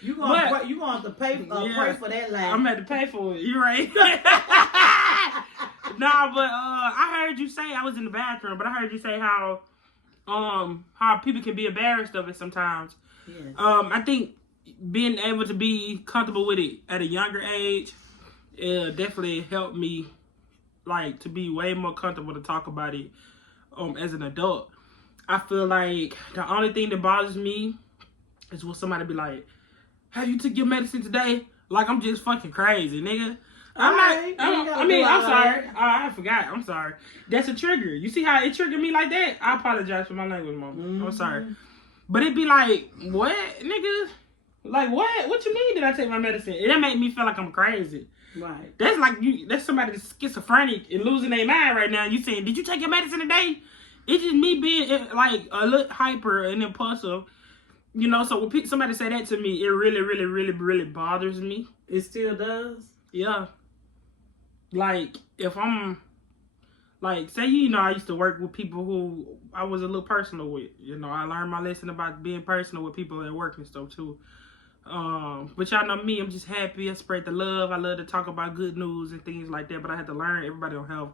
You gonna have to pray for that lie. I'm gonna have to pay for it. You right? Nah, but I heard you say, I was in the bathroom, but I heard you say how people can be embarrassed of it sometimes. Yes. I think being able to be comfortable with it at a younger age definitely helped me, like, to be way more comfortable to talk about it as an adult. I feel like the only thing that bothers me is when somebody be like, "Have you took your medicine today?" Like I'm just fucking crazy, nigga. I'm sorry. I forgot. I'm sorry. That's a trigger. You see how it triggered me like that? I apologize for my language, mom. Mm-hmm. I'm sorry. But it be like, what, nigga? Like, what? What you mean did I take my medicine? It make me feel like I'm crazy. Right. That's like that's somebody that's schizophrenic and losing their mind right now. You saying, "Did you take your medicine today?" It's just me being like a little hyper and impulsive. You know, so when somebody say that to me, it really, really, really, really bothers me. It still does? Yeah. Like, if I'm, like, say, you know, I used to work with people who I was a little personal with. You know, I learned my lesson about being personal with people at work and stuff, too. But y'all know me, I'm just happy. I spread the love. I love to talk about good news and things like that. But I had to learn everybody don't have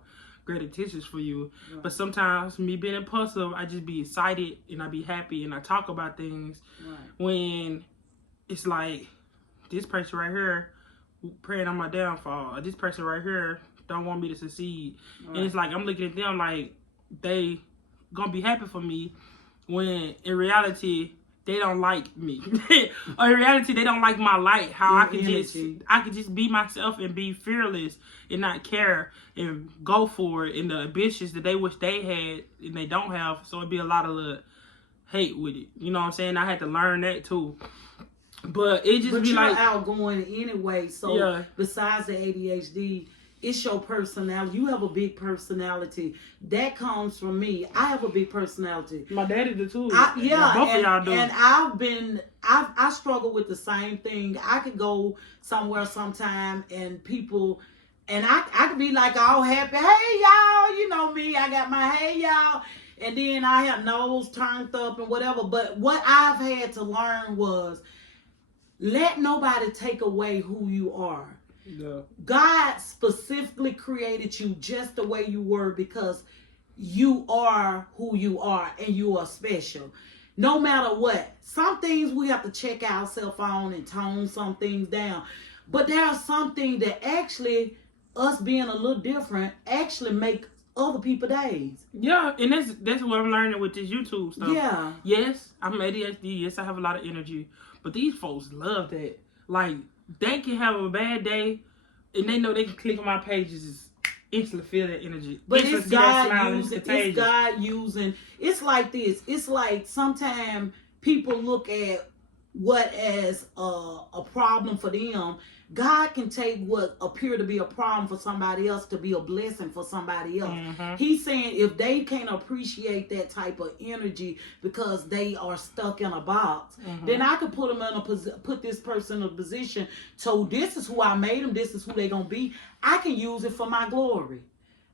great intentions for you. Right. But sometimes me being impulsive, I just be excited and I be happy and I talk about things when it's like this person right here praying on my downfall, or this person right here don't want me to succeed. Right. And it's like I'm looking at them like they gonna be happy for me when in reality they don't like me. Or in reality, they don't like my light. How I can just be myself and be fearless and not care and go for it. And the ambitions that they wish they had and they don't have. So it'd be a lot of hate with it. You know what I'm saying? I had to learn that too. But it just be like outgoing anyway. So besides the ADHD, it's your personality. You have a big personality. That comes from me. I have a big personality. My daddy did too. Both of y'all do. And I struggle with the same thing. I could go somewhere sometime and people, and I could be like all happy. Hey y'all, you know me. I got my hey y'all. And then I have nose turned up and whatever. But what I've had to learn was let nobody take away who you are. Yeah. God specifically created you just the way you were because you are who you are and you are special. No matter what. Some things we have to check ourselves on and tone some things down. But there are some things that actually, us being a little different, actually make other people's days. Yeah, and that's what I'm learning with this YouTube stuff. Yeah. Yes, I'm ADHD. Yes, I have a lot of energy. But these folks love that. Like, they can have a bad day, and they know they can click on my pages and instantly feel that energy. But it's God using. It's like this. It's like sometimes people look at what as a problem for them. God can take what appear to be a problem for somebody else to be a blessing for somebody else. Mm-hmm. He's saying if they can't appreciate that type of energy because they are stuck in a box, then I could put them in put this person in a position. So this is who I made them. This is who they're gonna be. I can use it for my glory.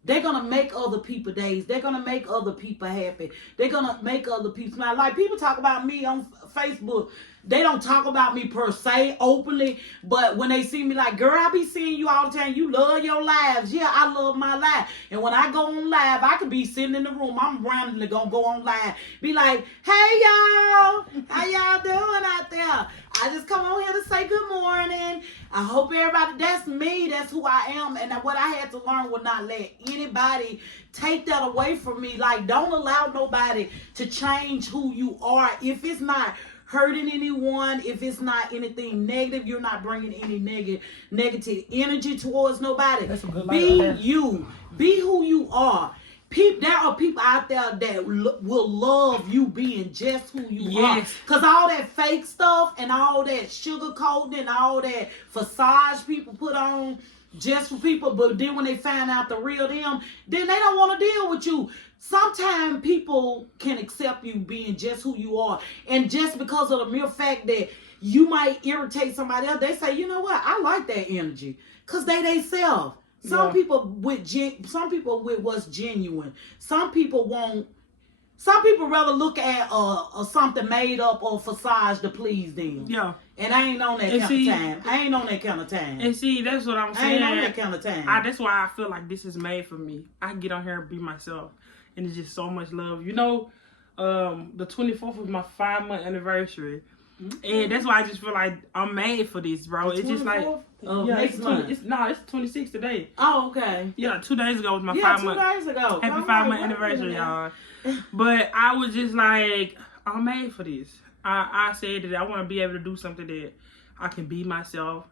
They're going to make other people days. They're going to make other people happy. They're going to make other people smile. Like people talk about me on Facebook. They don't talk about me per se openly. But when they see me like, girl, I be seeing you all the time. You love your lives. Yeah, I love my life. And when I go on live, I could be sitting in the room. I'm randomly going to go on live. Be like, hey, y'all. How y'all doing out there? I just come on here to say good morning. I hope everybody, that's me. That's who I am. And what I had to learn was not let anybody take that away from me. Like, don't allow nobody to change who you are. If it's not hurting anyone, if it's not anything negative, you're not bringing any negative energy towards nobody. That's a good Be you. Be who you are. There are people out there that will love you being just who you are. Because all that fake stuff and all that sugarcoating and all that facade people put on just for people, but then when they find out the real them, then they don't want to deal with you. Sometimes people can accept you being just who you are. And just because of the mere fact that you might irritate somebody else, they say, you know what, I like that energy. Because they self. Some people with what's genuine. Some people rather look at something made up or facade to please them. Yeah. And I ain't on that kind of time. I ain't on that kind of time. And see, that's what I'm saying. I ain't on that kind of time. That's why I feel like this is made for me. I can get on here and be myself. And it's just so much love. You know, the 24th was my 5-month anniversary. Mm-hmm. And that's why I just feel like I'm made for this, bro. It's just like, next month. It's 26 today. Oh, okay. Yeah, 2 days ago was my 5-month. 2 days ago. Happy 5-month anniversary, y'all. But I was just like, I'm made for this. I said that I want to be able to do something that I can be myself.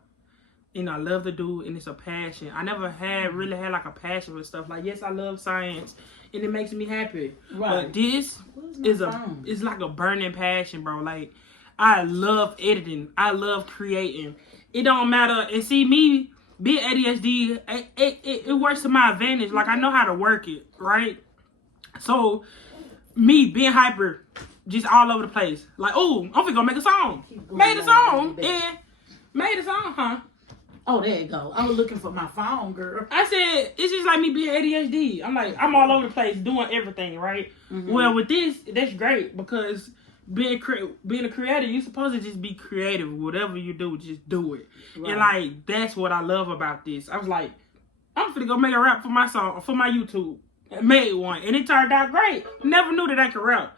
And I love to do, and it's a passion. I never really had like a passion for stuff. Like, yes, I love science, and it makes me happy. Right. But this is like a burning passion, bro. Like, I love editing. I love creating. It don't matter. And see, me being ADHD, it works to my advantage. Like, I know how to work it, right? So, me being hyper, just all over the place. Like, oh, I'm gonna make a song. Made a song, huh? Oh, there you go. I was looking for my phone, girl. I said, it's just like me being ADHD. I'm like, I'm all over the place doing everything, right? Mm-hmm. Well, with this, that's great because being a creator, you're supposed to just be creative. Whatever you do, just do it. Right. And like, that's what I love about this. I was like, I'm finna go make a rap for my song, for my YouTube. I made one, and it turned out great. Never knew that I could rap.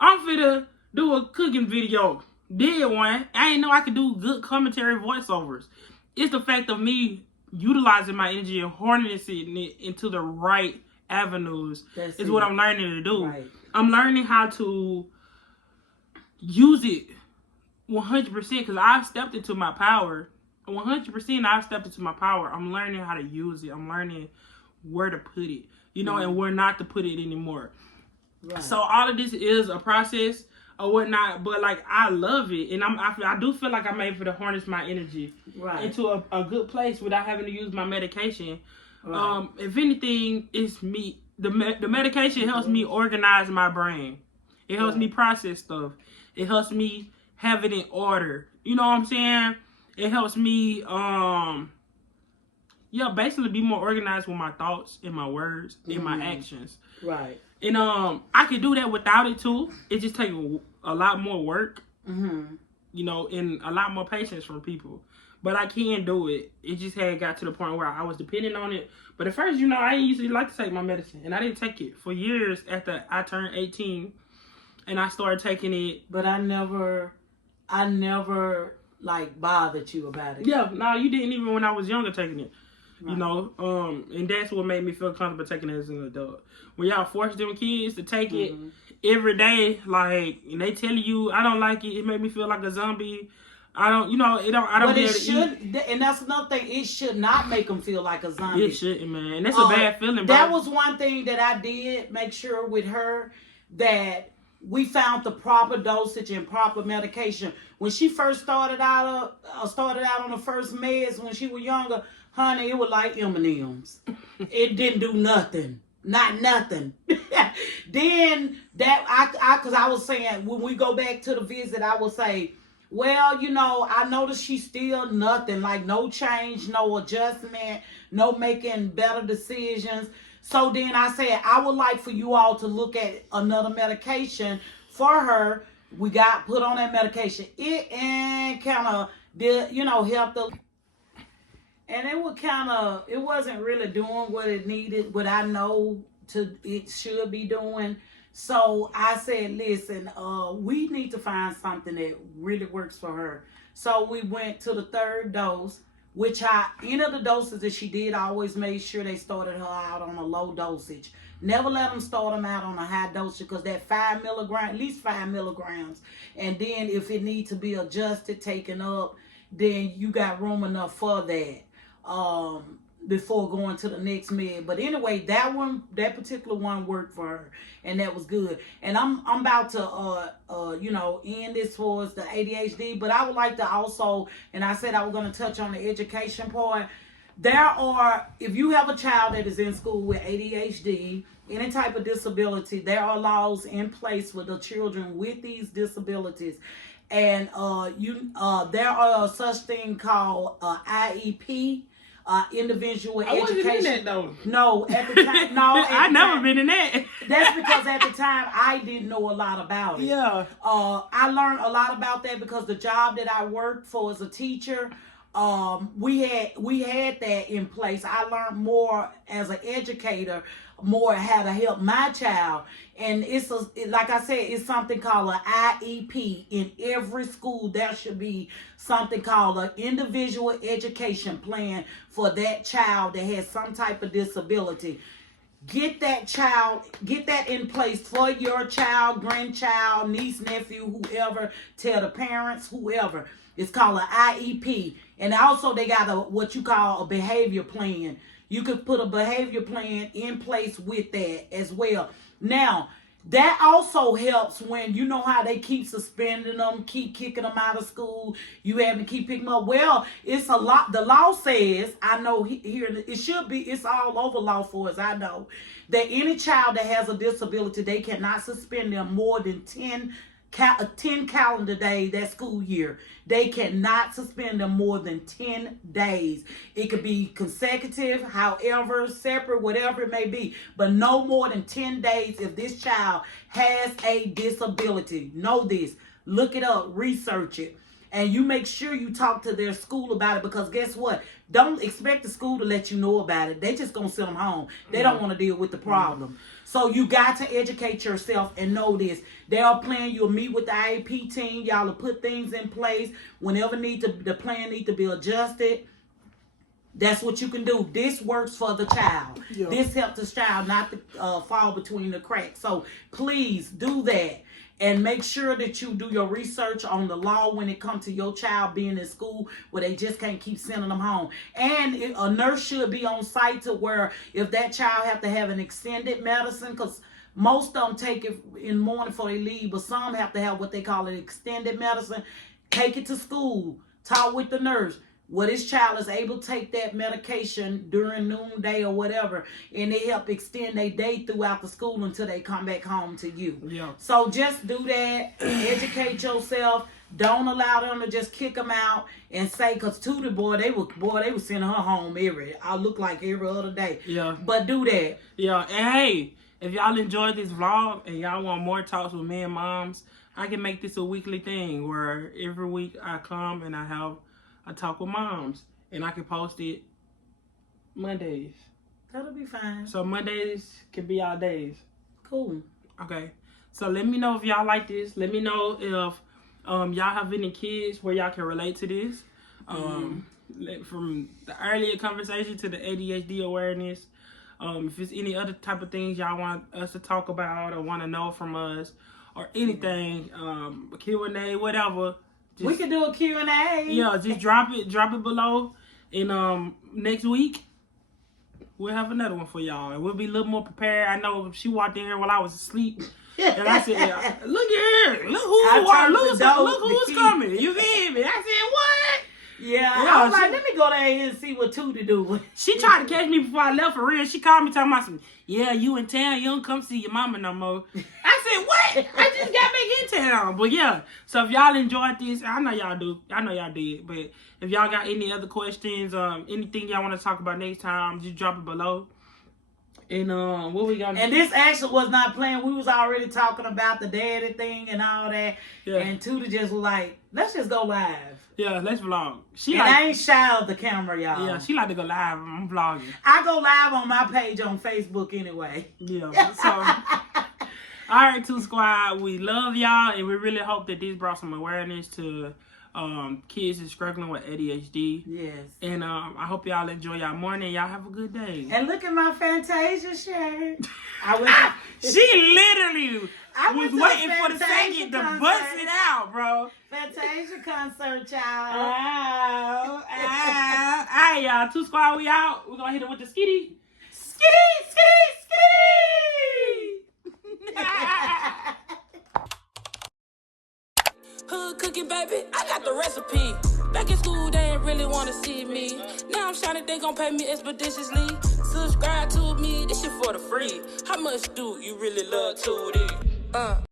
I'm finna do a cooking video. Did one. I didn't know I could do good commentary voiceovers. It's the fact of me utilizing my energy and harnessing it into the right avenues is what I'm learning to do. Right. I'm learning how to use it 100% because I've stepped into my power. 100% I've stepped into my power. I'm learning how to use it. I'm learning where to put it, you know, and where not to put it anymore. Right. So all of this is a process or whatnot, but like I love it, and I do feel like I'm able to harness my energy into a good place without having to use my medication. Right. If anything, it's me. The medication helps me organize my brain. It helps me process stuff. It helps me have it in order. You know what I'm saying? It helps me, basically be more organized with my thoughts and my words and my actions. Right. And I can do that without it too. It just takes a lot more work, you know, and a lot more patience from people. But I can do it. It just had got to the point where I was dependent on it. But at first, you know, I didn't usually like to take my medicine, and I didn't take it for years after I turned 18, and I started taking it. But I never like bothered you about it. Yeah, no, you didn't even when I was younger taking it. Right. You know, and that's what made me feel comfortable taking it as an adult. When y'all force them kids to take it every day, like, and they tell you, I don't like it, it made me feel like a zombie. I don't, you know, I don't. But it should, and that's another thing. It should not make them feel like a zombie. It shouldn't, man. And that's a bad feeling, bro. That was one thing that I did make sure with her, that we found the proper dosage and proper medication. When she first started out on the first meds when she was younger, honey, it was like M&Ms. It didn't do nothing. Not nothing. Then because I was saying, when we go back to the visit, I would say, well, you know, I noticed she's still nothing, like no change, no adjustment, no making better decisions. So then I said, I would like for you all to look at another medication for her. We got put on that medication. It and kind of did, you know, helped her. And it wasn't really doing what it needed, what I know it should be doing. So I said, listen, we need to find something that really works for her. So we went to the third dose, which any of the doses that she did, I always made sure they started her out on a low dosage. Never let them start them out on a high dosage, because that 5 milligrams, at least 5 milligrams. And then if it needs to be adjusted, taken up, then you got room enough for that. Before going to the next med. But anyway, that particular one worked for her, and that was good. And I'm about to you know, end this for the ADHD, but I would like to also, and I said I was going to touch on the education part. If you have a child that is in school with ADHD, any type of disability, there are laws in place for the children with these disabilities. And there are such thing called IEP, individual education. I wasn't in that though. No, at the time, no. I never been in that. That's because at the time I didn't know a lot about it. Yeah. I learned a lot about that because the job that I worked for as a teacher, we had that in place. I learned more as an educator, more how to help my child. And like I said, it's something called an IEP. In every school, there should be something called an individual education plan for that child that has some type of disability. Get that in place for your child, grandchild, niece, nephew, whoever. Tell the parents, whoever. It's called an IEP. And also they got what you call a behavior plan. You could put a behavior plan in place with that as well. Now, that also helps when you know how they keep suspending them, keep kicking them out of school. You have to keep picking them up. Well, it's a lot. The law says, I know here, it should be, it's all over law for us, I know, that any child that has a disability, they cannot suspend them more than 10 calendar days that school year. They cannot suspend them more than 10 days. It could be consecutive, however, separate, whatever it may be, but no more than 10 days if this child has a disability. Know this. Look it up. Research it. And you make sure you talk to their school about it, because guess what? Don't expect the school to let you know about it. They just gonna send them home. They don't want to deal with the problem. So you got to educate yourself and know this. They are planning. You'll meet with the IEP team. Y'all will put things in place whenever the plan need to be adjusted. That's what you can do. This works for the child. Yeah. This helps the child not to fall between the cracks. So please do that. And make sure that you do your research on the law when it comes to your child being in school where they just can't keep sending them home. And a nurse should be on site to where if that child have to have an extended medicine, because most of them take it in the morning before they leave, but some have to have what they call an extended medicine. Take it to school. Talk with the nurse. Well, this child is able to take that medication during noonday or whatever, and they help extend their day throughout the school until they come back home to you. Yeah. So just do that. Educate yourself. Don't allow them to just kick them out and say, because Tootie, they were sending her home I look like every other day. Yeah. But do that. Yeah. And hey, if y'all enjoyed this vlog and y'all want more talks with me and moms, I can make this a weekly thing where every week I come and I talk with moms, and I can post it Mondays. That'll be fine. So Mondays can be our days. Cool. Okay. So let me know if y'all like this. Let me know if y'all have any kids where y'all can relate to this. From the earlier conversation to the ADHD awareness. If it's any other type of things y'all want us to talk about or want to know from us or anything, Q&A, whatever. We can do a Q&A. Yeah, just drop it below. And next week, we'll have another one for y'all. And we'll be a little more prepared. I know she walked in here while I was asleep. And I said, look here. Look who's coming. You feel me? I said, what? Yeah, I was like, let me go down here and see what Tootie do. She tried to catch me before I left for real. She called me talking about some, yeah, you in town. You don't come see your mama no more. I said, what? I just got back in town. But yeah, so if y'all enjoyed this, I know y'all do. I know y'all did. But if y'all got any other questions, anything y'all want to talk about next time, just drop it below. And what we gonna do? And this actually was not playing. We was already talking about the daddy thing and all that. Yeah. And Tootie just was like, let's just go live. Yeah, let's vlog. I ain't shy of the camera, y'all. Yeah, she like to go live. I'm vlogging. I go live on my page on Facebook anyway. Yeah, so. All right, Toot Squad. We love y'all, and we really hope that this brought some awareness to kids that's struggling with ADHD. Yes. And I hope y'all enjoy y'all morning. Y'all have a good day. And look at my Fantasia shirt. She literally was waiting for the second to bust it out, bro. Fantasia concert, child. All right, y'all. Toot Squad, we out. We're going to hit it with the skitty. Skitty, skitty, skitty. Hood cooking, baby, I got the recipe. Back in school, they ain't really wanna see me. Now I'm shining, they gon' pay me expeditiously. Subscribe to me, this shit for the free. How much do you really love Tootie?